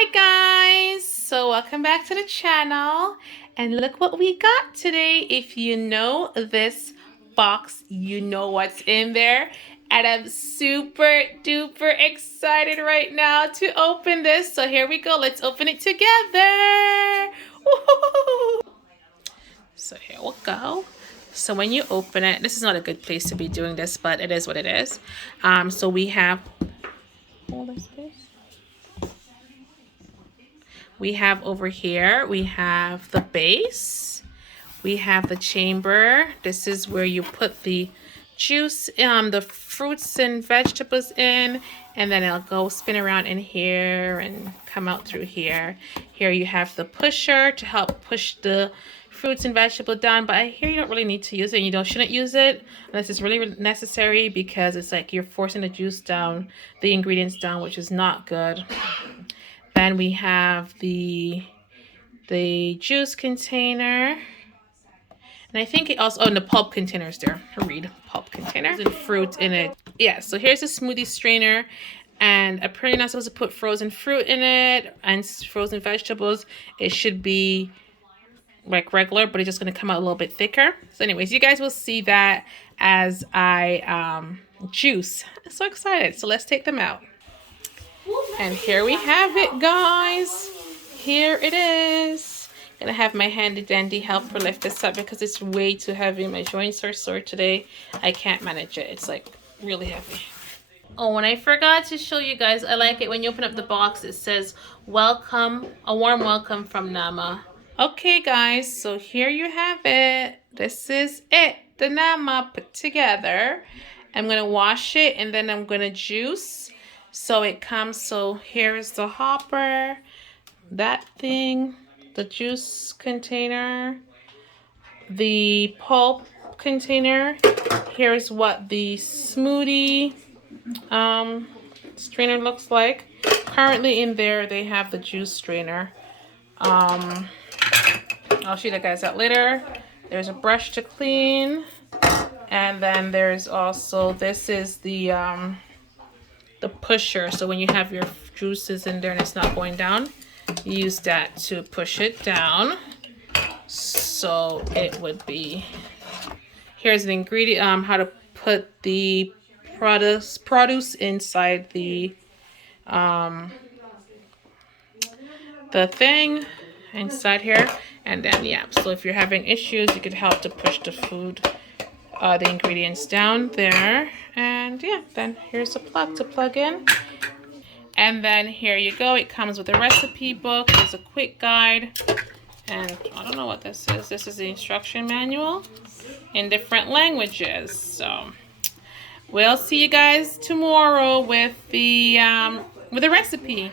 Hi guys, so welcome back to the channel, and look what we got today. If you know this box, you know what's in there, and I'm super duper excited right now to open this. So here we go, let's open it together. Woo-hoo-hoo-hoo. So here we'll go. So when you open it, this is not a good place to be doing this, but it is what it is. So we have, hold this space. We have over here, we have the base, we have the chamber. This is where you put the juice, the fruits and vegetables in, and then it'll go spin around in here and come out through here. Here you have the pusher to help push the fruits and vegetable down, but I hear you don't really need to use it. You shouldn't use it unless it's really necessary, because it's like you're forcing the juice down, the ingredients down, which is not good. Then we have the juice container. And I think it also, and the pulp containers there. Read pulp container. And fruit in it. Yeah, so here's a smoothie strainer. And apparently not supposed to put frozen fruit in it and frozen vegetables. It should be like regular, but it's just going to come out a little bit thicker. So anyways, you guys will see that as I juice. I'm so excited. So let's take them out. And here we have it, guys. Here it is. Gonna have my handy dandy helper lift this up because it's way too heavy. My joints are sore today. I can't manage it. It's like really heavy. Oh, and I forgot to show you guys, I like it when you open up the box, it says welcome, a warm welcome from Nama. Okay guys, so here you have it. This is it, the Nama put together. I'm gonna wash it and then I'm gonna juice. So it comes, so here is the hopper, that thing, the juice container, the pulp container. Here's what the smoothie strainer looks like. Currently in there they have the juice strainer. I'll show you guys that later. There's a brush to clean, and then there's also, this is the pusher. So when you have your juices in there and it's not going down, you use that to push it down. So it would be, here's an ingredient, how to put the produce inside the thing inside here. And then yeah, so if you're having issues, you could help to push the food, the ingredients down there. And yeah, then here's a plug to plug in. And then here you go, it comes with a recipe book. There's a quick guide, and I don't know what this is. This is the instruction manual in different languages. So we'll see you guys tomorrow with the recipe.